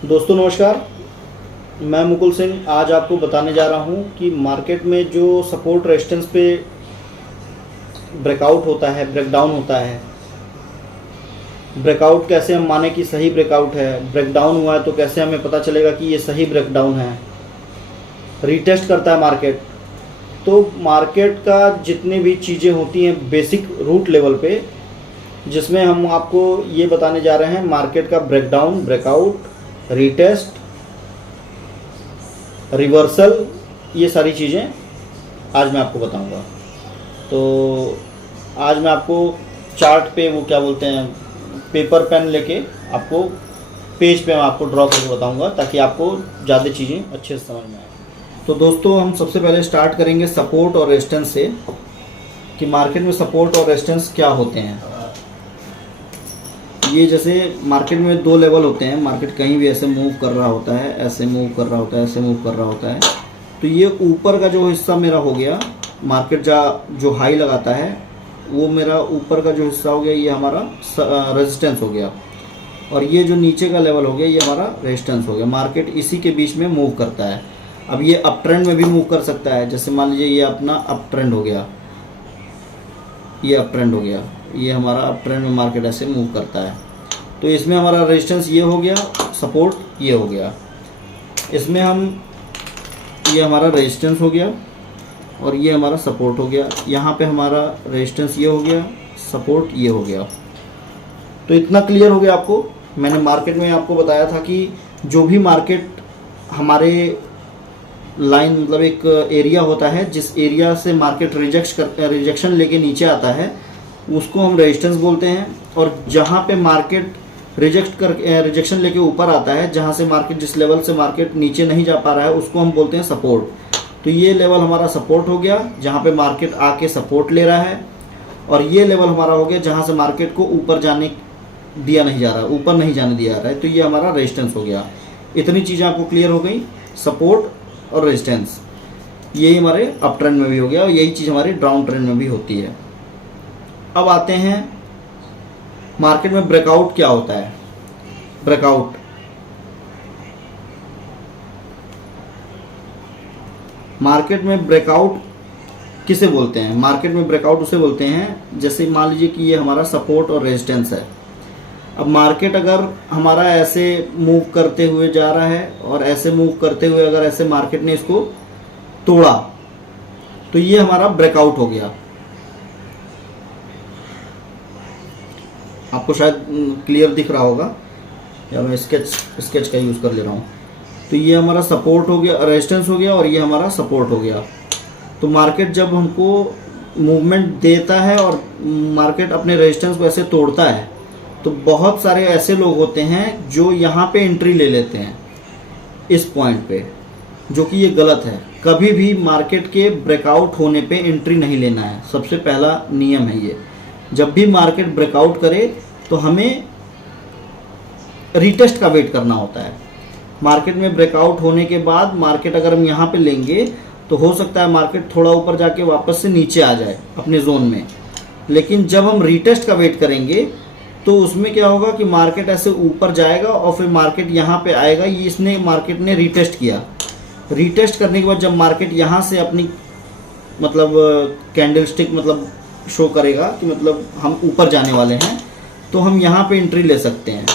दोस्तों नमस्कार। मैं मुकुल सिंह आज आपको बताने जा रहा हूं कि मार्केट में जो सपोर्ट रेजिस्टेंस पे ब्रेकआउट होता है, ब्रेकडाउन होता है, ब्रेकआउट कैसे हम माने कि सही ब्रेकआउट है, ब्रेकडाउन हुआ है तो कैसे हमें पता चलेगा कि ये सही ब्रेकडाउन है, रीटेस्ट करता है मार्केट। तो मार्केट का जितनी भी चीज़ें होती हैं बेसिक रूट लेवल पे, जिसमें हम आपको ये बताने जा रहे हैं मार्केट का ब्रेकडाउन, ब्रेकआउट, रीटेस्ट, रिवर्सल, ये सारी चीज़ें आज मैं आपको बताऊंगा। तो आज मैं आपको चार्ट पे वो क्या बोलते हैं, पेपर पेन लेके आपको पेज पे मैं आपको ड्रॉ करके बताऊंगा ताकि आपको ज़्यादा चीज़ें अच्छे से समझ में आए। तो दोस्तों हम सबसे पहले स्टार्ट करेंगे सपोर्ट और रेजिस्टेंस से कि मार्केट में सपोर्ट और रेजिस्टेंस क्या होते हैं। ये जैसे मार्केट में दो लेवल होते हैं, मार्केट कहीं भी ऐसे मूव कर रहा होता है, ऐसे मूव कर रहा होता है, ऐसे मूव कर रहा होता है। तो ये ऊपर का जो हिस्सा मेरा हो गया, मार्केट जो हाई लगाता है वो मेरा ऊपर का जो हिस्सा हो गया, ये हमारा रेजिस्टेंस हो गया। और ये जो नीचे का लेवल हो गया ये हमारा रेजिस्टेंस हो गया। मार्केट इसी के बीच में मूव करता है। अब ये अप ट्रेंड में भी मूव कर सकता है, जैसे मान लीजिए ये अपना अप ट्रेंड हो गया, ये अप ट्रेंड हो गया, ये हमारा अप ट्रेंड में मार्केट ऐसे मूव करता है। तो इसमें हमारा रेजिस्टेंस ये हो गया, सपोर्ट ये हो गया। इसमें हम ये हमारा रेजिस्टेंस हो गया और ये हमारा सपोर्ट हो गया। यहाँ पे हमारा रेजिस्टेंस ये हो गया, सपोर्ट ये हो गया। तो इतना क्लियर हो गया आपको। मैंने मार्केट में आपको बताया था कि जो भी मार्केट हमारे लाइन मतलब एक एरिया होता है, जिस एरिया से मार्केट रिजेक्शन लेके नीचे आता है उसको हम रेजिस्टेंस बोलते हैं। और जहाँ पे मार्केट रिजेक्शन लेके ऊपर आता है, जहाँ से मार्केट जिस लेवल से मार्केट नीचे नहीं जा पा रहा है उसको हम बोलते हैं सपोर्ट। तो ये लेवल हमारा सपोर्ट हो गया जहाँ पे मार्केट आके सपोर्ट ले रहा है, और ये लेवल हमारा हो गया जहाँ से मार्केट को ऊपर जाने दिया नहीं जा रहा, ऊपर नहीं जाने दिया जा रहा है। तो ये हमारा रेजिस्टेंस हो गया। इतनी चीज़ें आपको क्लियर हो गई, सपोर्ट और रेजिस्टेंस। यही हमारे अप ट्रेंड में भी हो गया और यही चीज़ हमारी डाउन ट्रेंड में भी होती है। अब आते हैं मार्केट में ब्रेकआउट क्या होता है। ब्रेकआउट मार्केट में ब्रेकआउट किसे बोलते हैं? मार्केट में ब्रेकआउट उसे बोलते हैं जैसे मान लीजिए कि ये हमारा सपोर्ट और रेजिस्टेंस है। अब मार्केट अगर हमारा ऐसे मूव करते हुए जा रहा है और ऐसे मूव करते हुए अगर ऐसे मार्केट ने इसको तोड़ा तो ये हमारा ब्रेकआउट हो गया। आपको शायद क्लियर दिख रहा होगा, या मैं स्केच का यूज़ कर ले रहा हूँ। तो ये हमारा सपोर्ट हो गया, रेजिस्टेंस हो गया, और ये हमारा सपोर्ट हो गया। तो मार्केट जब हमको मूवमेंट देता है और मार्केट अपने रेजिस्टेंस को ऐसे तोड़ता है तो बहुत सारे ऐसे लोग होते हैं जो यहाँ पे एंट्री ले लेते हैं इस पॉइंट पे, जो कि ये गलत है। कभी भी मार्केट के ब्रेकआउट होने पे एंट्री नहीं लेना है। सबसे पहला नियम है ये। जब भी मार्केट ब्रेकआउट करे तो हमें रीटेस्ट का वेट करना होता है। मार्केट में ब्रेकआउट होने के बाद मार्केट अगर हम यहाँ पे लेंगे तो हो सकता है मार्केट थोड़ा ऊपर जाके वापस से नीचे आ जाए अपने जोन में। लेकिन जब हम रीटेस्ट का वेट करेंगे तो उसमें क्या होगा कि मार्केट ऐसे ऊपर जाएगा और फिर मार्केट यहाँ पे आएगा। ये इसने मार्केट ने रीटेस्ट किया। रीटेस्ट करने के बाद जब मार्केट यहाँ से अपनी मतलब कैंडलस्टिक मतलब शो करेगा कि मतलब हम ऊपर जाने वाले हैं, तो हम यहाँ पे एंट्री ले सकते हैं,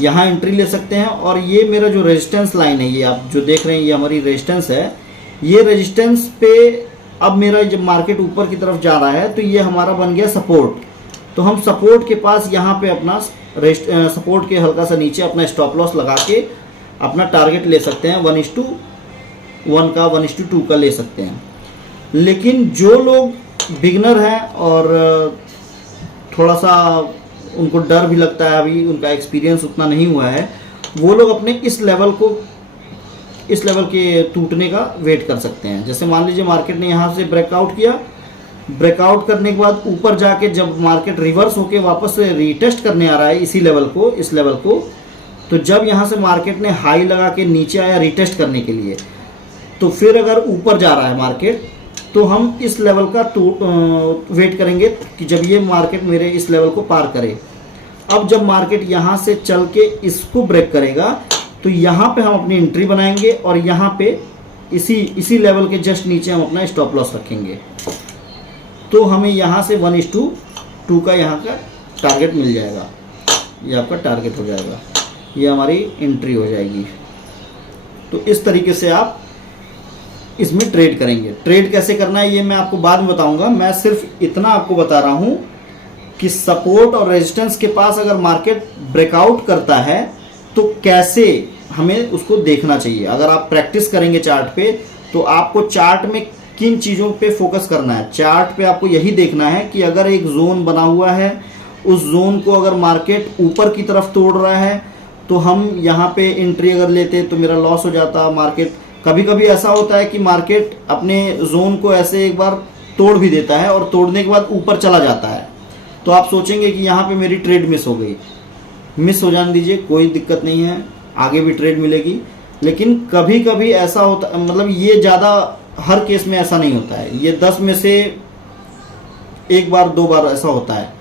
यहाँ एंट्री ले सकते हैं। और ये मेरा जो रेजिस्टेंस लाइन है, ये आप जो देख रहे हैं ये हमारी रेजिस्टेंस है। ये रेजिस्टेंस पे अब मेरा जब मार्केट ऊपर की तरफ जा रहा है तो ये हमारा बन गया सपोर्ट। तो हम सपोर्ट के पास यहाँ पे अपना सपोर्ट के हल्का सा नीचे अपना स्टॉप लॉस लगा के अपना टारगेट ले सकते हैं। 1:1 का 1:2 का ले सकते हैं। लेकिन जो लोग बिगनर हैं और थोड़ा सा उनको डर भी लगता है, अभी उनका एक्सपीरियंस उतना नहीं हुआ है, वो लोग अपने इस लेवल के टूटने का वेट कर सकते हैं। जैसे मान लीजिए मार्केट ने यहाँ से ब्रेकआउट किया, ब्रेकआउट करने के बाद ऊपर जाके जब मार्केट रिवर्स होके वापस से रीटेस्ट करने आ रहा है इसी लेवल को, इस लेवल को, तो जब यहाँ से मार्केट ने हाई लगा के नीचे आया रीटेस्ट करने के लिए, तो फिर अगर ऊपर जा रहा है मार्केट तो हम इस लेवल का वेट करेंगे कि जब ये मार्केट मेरे इस लेवल को पार करे। अब जब मार्केट यहाँ से चल के इसको ब्रेक करेगा तो यहाँ पे हम अपनी एंट्री बनाएंगे और यहाँ पे इसी लेवल के जस्ट नीचे हम अपना स्टॉप लॉस रखेंगे। तो हमें यहाँ से 1:2 का यहाँ का टारगेट मिल जाएगा, ये आपका टारगेट हो जाएगा, ये हमारी एंट्री हो जाएगी। तो इस तरीके से आप इसमें ट्रेड करेंगे। ट्रेड कैसे करना है ये मैं आपको बाद में बताऊंगा, मैं सिर्फ इतना आपको बता रहा हूँ कि सपोर्ट और रेजिस्टेंस के पास अगर मार्केट ब्रेकआउट करता है तो कैसे हमें उसको देखना चाहिए। अगर आप प्रैक्टिस करेंगे चार्ट पे तो आपको चार्ट में किन चीज़ों पे फोकस करना है। चार्ट पे आपको यही देखना है कि अगर एक जोन बना हुआ है, उस जोन को अगर मार्केट ऊपर की तरफ तोड़ रहा है तो हम यहाँ पे एंट्री अगर लेते तो मेरा लॉस हो जाता। मार्केट कभी कभी ऐसा होता है कि मार्केट अपने जोन को ऐसे एक बार तोड़ भी देता है और तोड़ने के बाद ऊपर चला जाता है, तो आप सोचेंगे कि यहाँ पे मेरी ट्रेड मिस हो गई। मिस हो जाने दीजिए, कोई दिक्कत नहीं है, आगे भी ट्रेड मिलेगी। लेकिन कभी कभी ऐसा होता, मतलब ये ज़्यादा हर केस में ऐसा नहीं होता है, ये 10 में से 1 बार 2 बार ऐसा होता है।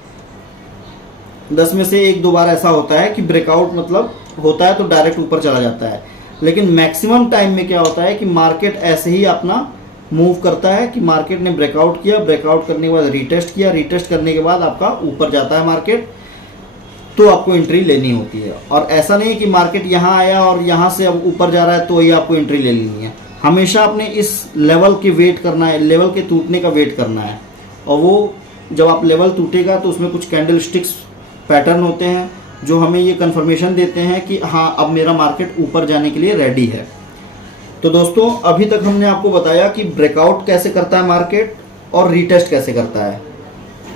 10 में से 1-2 बार ऐसा होता है कि ब्रेकआउट मतलब होता है तो डायरेक्ट ऊपर चला जाता है। लेकिन मैक्सिमम टाइम में क्या होता है कि मार्केट ऐसे ही अपना मूव करता है कि मार्केट ने ब्रेकआउट किया, ब्रेकआउट करने के बाद रीटेस्ट किया, रीटेस्ट करने के बाद आपका ऊपर जाता है मार्केट, तो आपको एंट्री लेनी होती है। और ऐसा नहीं कि मार्केट यहाँ आया और यहाँ से अब ऊपर जा रहा है तो ही आपको एंट्री ले लेनी है। हमेशा अपने इस लेवल के वेट करना है, लेवल के टूटने का वेट करना है। और वो जब आप लेवल टूटेगा तो उसमें कुछ कैंडल स्टिक्स पैटर्न होते हैं जो हमें ये कंफर्मेशन देते हैं कि हाँ अब मेरा मार्केट ऊपर जाने के लिए रेडी है। तो दोस्तों अभी तक हमने आपको बताया कि ब्रेकआउट कैसे करता है मार्केट और रीटेस्ट कैसे करता है।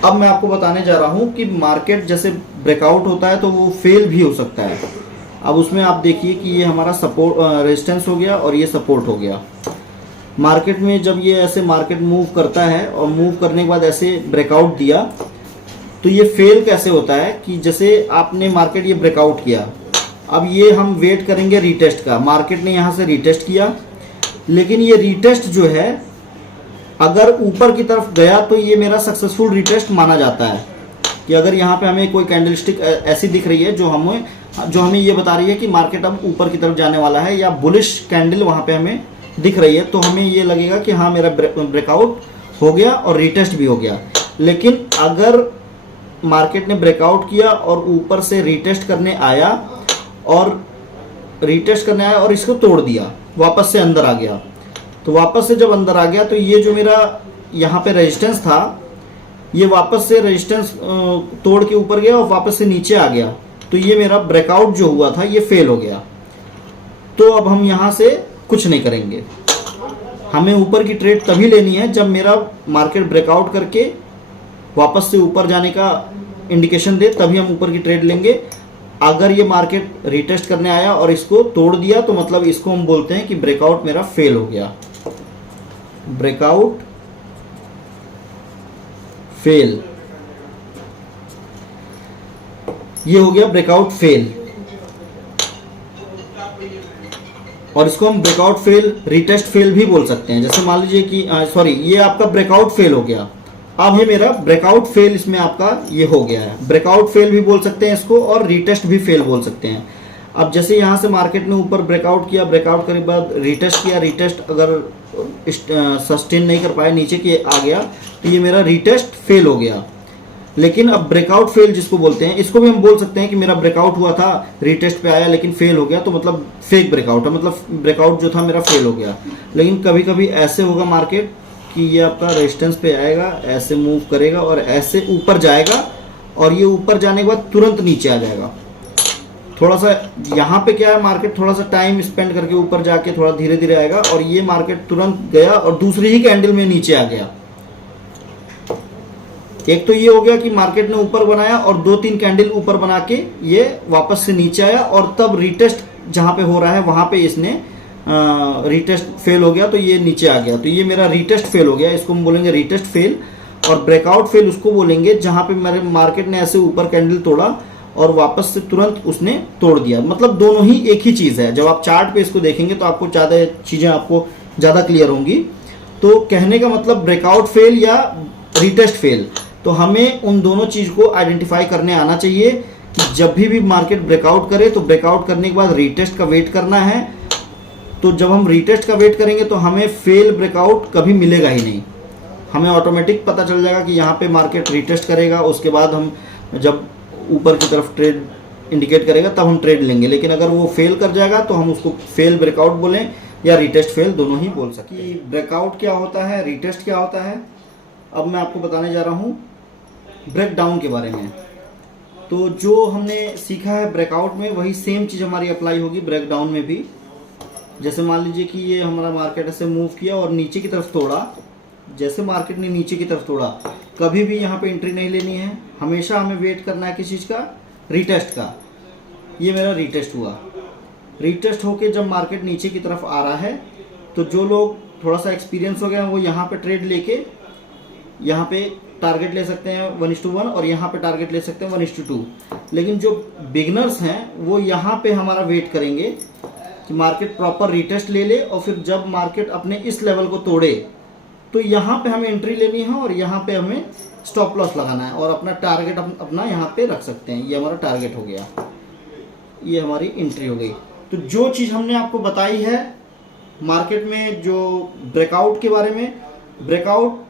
अब मैं आपको बताने जा रहा हूँ कि मार्केट जैसे ब्रेकआउट होता है तो वो फेल भी हो सकता है। अब उसमें आप देखिए कि ये हमारा सपोर्ट रेजिस्टेंस हो गया और ये सपोर्ट हो गया। मार्केट में जब ये ऐसे मार्केट मूव करता है और मूव करने के बाद ऐसे ब्रेकआउट दिया तो ये फेल कैसे होता है कि जैसे आपने मार्केट ये ब्रेकआउट किया, अब ये हम वेट करेंगे रीटेस्ट का। मार्केट ने यहाँ से रीटेस्ट किया, लेकिन ये रीटेस्ट जो है अगर ऊपर की तरफ गया तो ये मेरा सक्सेसफुल रीटेस्ट माना जाता है। कि अगर यहाँ पे हमें कोई कैंडलस्टिक ऐसी दिख रही है जो हमें ये बता रही है कि मार्केट अब ऊपर की तरफ जाने वाला है, या बुलिश कैंडल वहाँ पे हमें दिख रही है, तो हमें ये लगेगा कि हाँ मेरा ब्रेकआउट हो गया और रीटेस्ट भी हो गया। लेकिन अगर मार्केट ने ब्रेकआउट किया और ऊपर से रीटेस्ट करने आया और इसको तोड़ दिया, वापस से अंदर आ गया, तो वापस से जब अंदर आ गया तो ये जो मेरा यहाँ पे रेजिस्टेंस था ये वापस से रेजिस्टेंस तोड़ के ऊपर गया और वापस से नीचे आ गया, तो ये मेरा ब्रेकआउट जो हुआ था ये फेल हो गया। तो अब हम यहाँ से कुछ नहीं करेंगे, हमें ऊपर की ट्रेड तभी लेनी है जब मेरा मार्केट ब्रेकआउट करके वापस से ऊपर जाने का इंडिकेशन दे, तभी हम ऊपर की ट्रेड लेंगे। अगर ये मार्केट रीटेस्ट करने आया और इसको तोड़ दिया तो मतलब इसको हम बोलते हैं कि ब्रेकआउट मेरा फेल हो गया, ब्रेकआउट फेल, ये हो गया ब्रेकआउट फेल। और इसको हम ब्रेकआउट फेल, रीटेस्ट फेल भी बोल सकते हैं। जैसे मान लीजिए कि सॉरी, ये आपका ब्रेकआउट फेल हो गया, अब ये मेरा ब्रेकआउट फेल इसमें आपका ये हो गया है। ब्रेकआउट फेल भी बोल सकते हैं इसको और रीटेस्ट भी फेल बोल सकते हैं। अब जैसे यहाँ से मार्केट ने ऊपर ब्रेकआउट किया, ब्रेकआउट करने के बाद रीटेस्ट किया, रीटेस्ट अगर सस्टेन नहीं कर पाया, नीचे के आ गया, तो ये मेरा रीटेस्ट फेल हो गया। लेकिन अब ब्रेकआउट फेल जिसको बोलते हैं, इसको भी हम बोल सकते हैं कि मेरा ब्रेकआउट हुआ था, रीटेस्ट पे आया लेकिन फेल हो गया, तो मतलब फेक ब्रेकआउट है, मतलब ब्रेकआउट जो था मेरा फेल हो गया। लेकिन कभी कभी ऐसे होगा मार्केट कि ये आपका रेजिस्टेंस पे आएगा, ऐसे मूव करेगा और ऐसे ऊपर जाएगा और ये ऊपर जाने के बाद तुरंत नीचे आ जाएगा। थोड़ा सा यहाँ पे क्या है, मार्केट थोड़ा सा टाइम स्पेंड करके ऊपर जाके थोड़ा धीरे धीरे आएगा और ये मार्केट तुरंत गया और दूसरी ही कैंडल में नीचे आ गया। एक तो ये हो गया कि मार्केट ने ऊपर बनाया और 2-3 कैंडल ऊपर बना के ये वापस से नीचे आया और तब रीटेस्ट जहां पे हो रहा है वहां पे इसने रीटेस्ट फेल हो गया, तो ये नीचे आ गया, तो ये मेरा रीटेस्ट फेल हो गया। इसको हम बोलेंगे रीटेस्ट फेल। और ब्रेकआउट फेल उसको बोलेंगे जहां पे मेरे मार्केट ने ऐसे ऊपर कैंडल तोड़ा और वापस से तुरंत उसने तोड़ दिया। मतलब दोनों ही एक ही चीज है। जब आप चार्ट पे इसको देखेंगे तो आपको ज़्यादा चीजें आपको ज़्यादा क्लियर होंगी। तो कहने का मतलब ब्रेकआउट फेल या रीटेस्ट फेल, तो हमें उन दोनों चीज को आइडेंटिफाई करने आना चाहिए कि जब भी मार्केट ब्रेकआउट करे तो ब्रेकआउट करने के बाद रीटेस्ट का वेट करना है। तो जब हम रीटेस्ट का वेट करेंगे तो हमें फेल ब्रेकआउट कभी मिलेगा ही नहीं, हमें ऑटोमेटिक पता चल जाएगा कि यहाँ पे मार्केट रीटेस्ट करेगा, उसके बाद हम जब ऊपर की तरफ ट्रेड इंडिकेट करेगा तब हम ट्रेड लेंगे। लेकिन अगर वो फेल कर जाएगा तो हम उसको फेल ब्रेकआउट बोलें या रीटेस्ट फेल, दोनों ही बोल सकते हैं। कि ब्रेकआउट क्या होता है, रीटेस्ट क्या होता है, अब मैं आपको बताने जा रहा हूँ ब्रेकडाउन के बारे में। तो जो हमने सीखा है ब्रेकआउट में वही सेम चीज़ हमारी अप्लाई होगी ब्रेकडाउन में भी। जैसे मान लीजिए कि ये हमारा मार्केट ऐसे मूव किया और नीचे की तरफ तोड़ा, जैसे मार्केट ने नीचे की तरफ तोड़ा, कभी भी यहाँ पे एंट्री नहीं लेनी है, हमेशा हमें वेट करना है किस चीज़ का, रीटेस्ट का। ये मेरा रीटेस्ट हुआ, रीटेस्ट होके जब मार्केट नीचे की तरफ आ रहा है तो जो लोग थोड़ा सा एक्सपीरियंस हो गया वो यहाँ पे ट्रेड लेके यहाँ पे टारगेट ले सकते हैं 1:1 और यहाँ पे टारगेट ले सकते हैं 1:2। लेकिन जो बिगनर्स हैं वो यहाँ पे हमारा वेट करेंगे कि मार्केट प्रॉपर रीटेस्ट ले ले और फिर जब मार्केट अपने इस लेवल को तोड़े तो यहाँ पे हमें एंट्री लेनी है और यहाँ पे हमें स्टॉप लॉस लगाना है और अपना टारगेट अपना यहाँ पे रख सकते हैं। ये हमारा टारगेट हो गया, ये हमारी एंट्री हो गई। तो जो चीज़ हमने आपको बताई है मार्केट में जो ब्रेकआउट के बारे में, ब्रेकआउट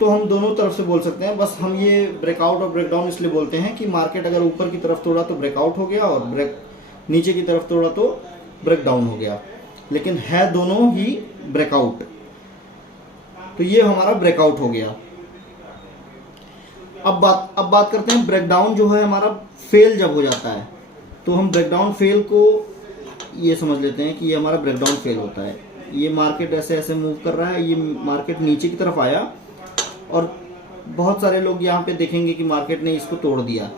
तो हम दोनों तरफ से बोल सकते हैं, बस हम ये ब्रेकआउट और ब्रेकडाउन इसलिए बोलते हैं कि मार्केट अगर ऊपर की तरफ तोड़ा तो ब्रेकआउट हो गया और नीचे की तरफ तोड़ा तो ब्रेकडाउन हो गया, लेकिन है दोनों ही ब्रेकआउट। तो ये हमारा ब्रेकआउट हो गया। अब बात करते हैं ब्रेकडाउन जो है हमारा फेल जब हो जाता है। तो हम ब्रेकडाउन फेल को ये समझ लेते हैं कि ये हमारा ब्रेकडाउन फेल होता है। ये मार्केट ऐसे ऐसे मूव कर रहा है, ये मार्केट नीचे की तरफ आया और बहुत सारे लोग यहाँ पे देखेंगे कि मार्केट ने इसको तोड़ दिया,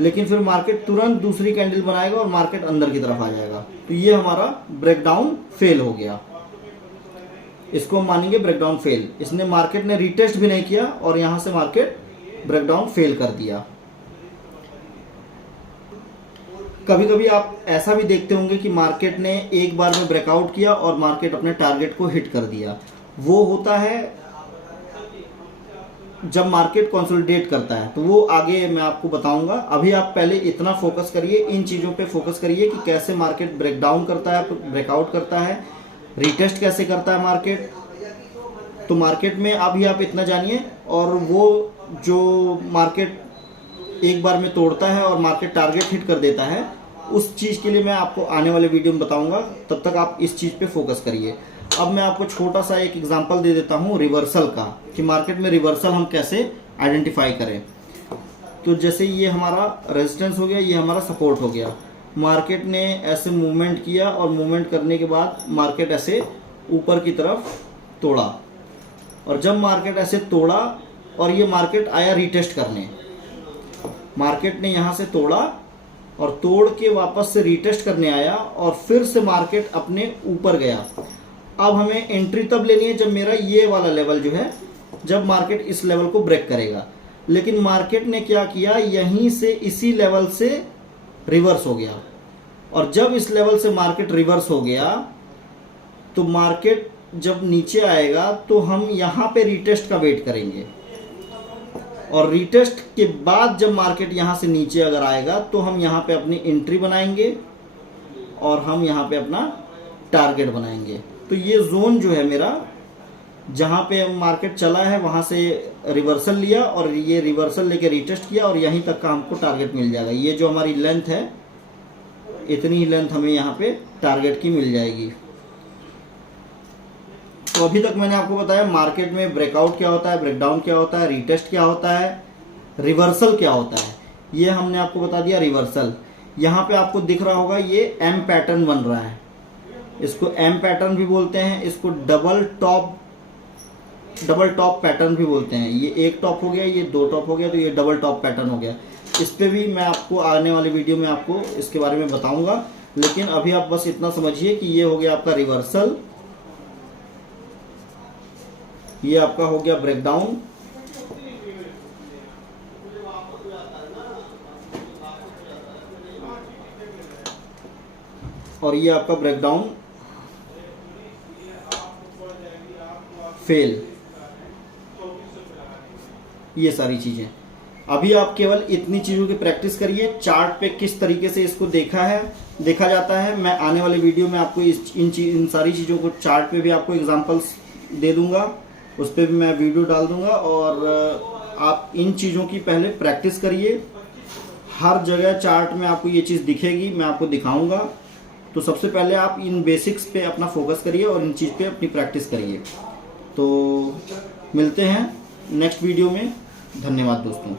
लेकिन फिर मार्केट तुरंत दूसरी कैंडल बनाएगा और मार्केट अंदर की तरफ आ जाएगा। तो ये हमारा ब्रेकडाउन फेल हो गया, इसको हम मानेंगे ब्रेकडाउन फेल। इसने मार्केट ने रीटेस्ट भी नहीं किया और यहाँ से मार्केट ब्रेकडाउन फेल कर दिया। कभी कभी आप ऐसा भी देखते होंगे कि मार्केट ने एक बार में ब्रेकआउट किया और मार्केट अपने टारगेट को हिट कर दिया। वो होता है जब मार्केट कंसोलिडेट करता है, तो वो आगे मैं आपको बताऊंगा। अभी आप पहले इतना फोकस करिए, इन चीज़ों पे फोकस करिए कि कैसे मार्केट ब्रेकडाउन करता है, ब्रेकआउट करता है, रीटेस्ट कैसे करता है मार्केट। तो मार्केट में अभी आप इतना जानिए, और वो जो मार्केट एक बार में तोड़ता है और मार्केट टारगेट हिट कर देता है, उस चीज़ के लिए मैं आपको आने वाले वीडियो में बताऊंगा। तब तक आप इस चीज़ पे फोकस करिए। अब मैं आपको छोटा सा एक एग्जांपल दे देता हूँ रिवर्सल का, कि मार्केट में रिवर्सल हम कैसे आइडेंटिफाई करें। तो जैसे ये हमारा रेजिस्टेंस हो गया, ये हमारा सपोर्ट हो गया। मार्केट ने ऐसे मूवमेंट किया और मूवमेंट करने के बाद मार्केट ऐसे ऊपर की तरफ तोड़ा, और जब मार्केट ऐसे तोड़ा और ये मार्केट आया रीटेस्ट करने, मार्केट ने यहाँ से तोड़ा और तोड़ के वापस से रीटेस्ट करने आया और फिर से मार्केट अपने ऊपर गया। अब हमें एंट्री तब लेनी है जब मेरा ये वाला लेवल जो है, जब मार्केट इस लेवल को ब्रेक करेगा। लेकिन मार्केट ने क्या किया, यहीं से इसी लेवल से रिवर्स हो गया, और जब इस लेवल से मार्केट रिवर्स हो गया तो मार्केट जब नीचे आएगा तो हम यहाँ पे रीटेस्ट का वेट करेंगे, और रीटेस्ट के बाद जब मार्केट यहाँ से नीचे अगर आएगा तो हम यहाँ पे अपनी एंट्री बनाएंगे और हम यहाँ पे अपना टारगेट बनाएंगे। तो ये जोन जो है मेरा, जहाँ पे मार्केट चला है वहाँ से रिवर्सल लिया और ये रिवर्सल लेके रीटेस्ट किया और यहीं तक का हमको टारगेट मिल जाएगा। ये जो हमारी लेंथ है, इतनी ही लेंथ हमें यहाँ पे टारगेट की मिल जाएगी। तो अभी तक मैंने आपको बताया मार्केट में ब्रेकआउट क्या होता है, ब्रेकडाउन क्या होता है, रीटेस्ट क्या होता है, रिवर्सल क्या होता है। ये हमने आपको बता दिया रिवर्सल। यहाँ पे आपको दिख रहा होगा ये एम पैटर्न बन रहा है, इसको एम पैटर्न भी बोलते हैं, इसको डबल टॉप पैटर्न भी बोलते हैं। ये एक टॉप हो गया, ये दो टॉप हो गया, तो ये डबल टॉप पैटर्न हो गया। इस पे भी मैं आपको आने वाले वीडियो में आपको इसके बारे में बताऊंगा, लेकिन अभी आप बस इतना समझिए कि ये हो गया आपका रिवर्सल, ये आपका हो गया ब्रेकडाउन, और ये आपका ब्रेकडाउन फेल। ये सारी चीजें अभी आप केवल इतनी चीज़ों की प्रैक्टिस करिए। चार्ट पे किस तरीके से इसको देखा जाता है, मैं आने वाले वीडियो में आपको इन सारी चीज़ों को चार्ट पे भी आपको एग्जांपल्स दे दूंगा, उस पर भी मैं वीडियो डाल दूंगा। और आप इन चीज़ों की पहले प्रैक्टिस करिए। हर जगह चार्ट में आपको ये चीज़ दिखेगी, मैं आपको दिखाऊंगा। तो सबसे पहले आप इन बेसिक्स पे अपना फोकस करिए और इन चीज़ पे अपनी प्रैक्टिस करिए। तो मिलते हैं नेक्स्ट वीडियो में। धन्यवाद दोस्तों।